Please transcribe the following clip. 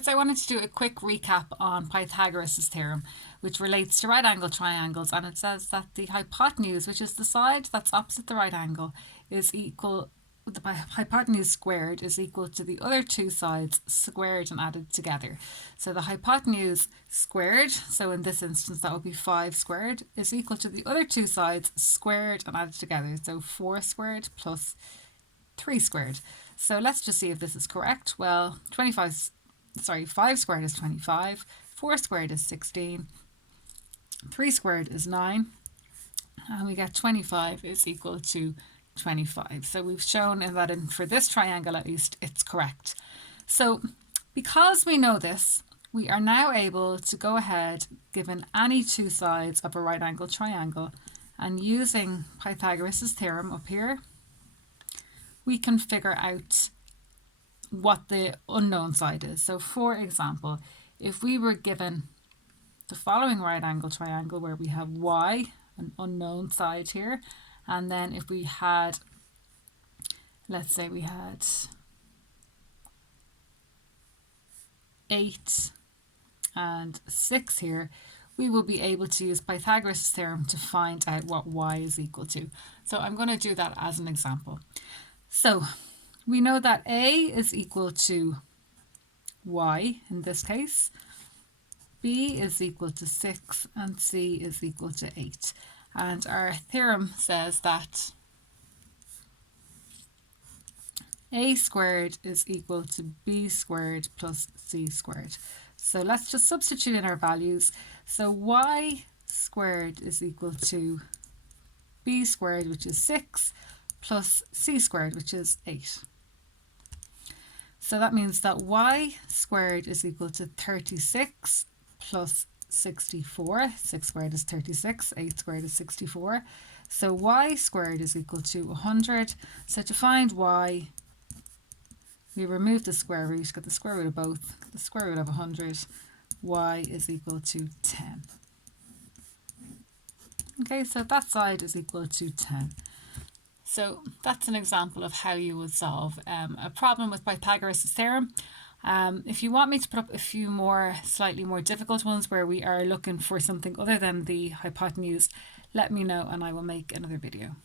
So I wanted to do a quick recap on Pythagoras' theorem, which relates to right angle triangles, and it says that the hypotenuse, which is the side that's opposite the right angle, is equal, the hypotenuse squared is equal to the other two sides squared and added together. So the hypotenuse squared, so in this instance that would be 5 squared, is equal to the other two sides squared and added together. So 4 squared plus 3 squared. So let's just see if this is correct. Well, 5 squared is 25, 4 squared is 16, 3 squared is 9, and we get 25 is equal to 25. So we've shown that for this triangle at least, it's correct. So because we know this, we are now able to go ahead, given any two sides of a right angle triangle, and using Pythagoras' theorem up here, we can figure out what the unknown side is. So for example, if we were given the following right angle triangle where we have y, an unknown side here, and then if we had, let's say we had 8 and 6 here, we will be able to use Pythagoras' theorem to find out what y is equal to. So I'm going to do that as an example. So we know that A is equal to y in this case, B is equal to 6, and C is equal to 8. And our theorem says that A squared is equal to B squared plus C squared. So let's just substitute in our values. So y squared is equal to B squared, which is 6, plus C squared, which is 8. So that means that y squared is equal to 36 plus 64. 6 squared is 36, 8 squared is 64. So y squared is equal to 100. So to find y, we remove the square root, get the square root of both, the square root of 100. Y is equal to 10. Okay, so that side is equal to 10. So that's an example of how you would solve a problem with Pythagoras' theorem. If you want me to put up a few more slightly more difficult ones where we are looking for something other than the hypotenuse, let me know and I will make another video.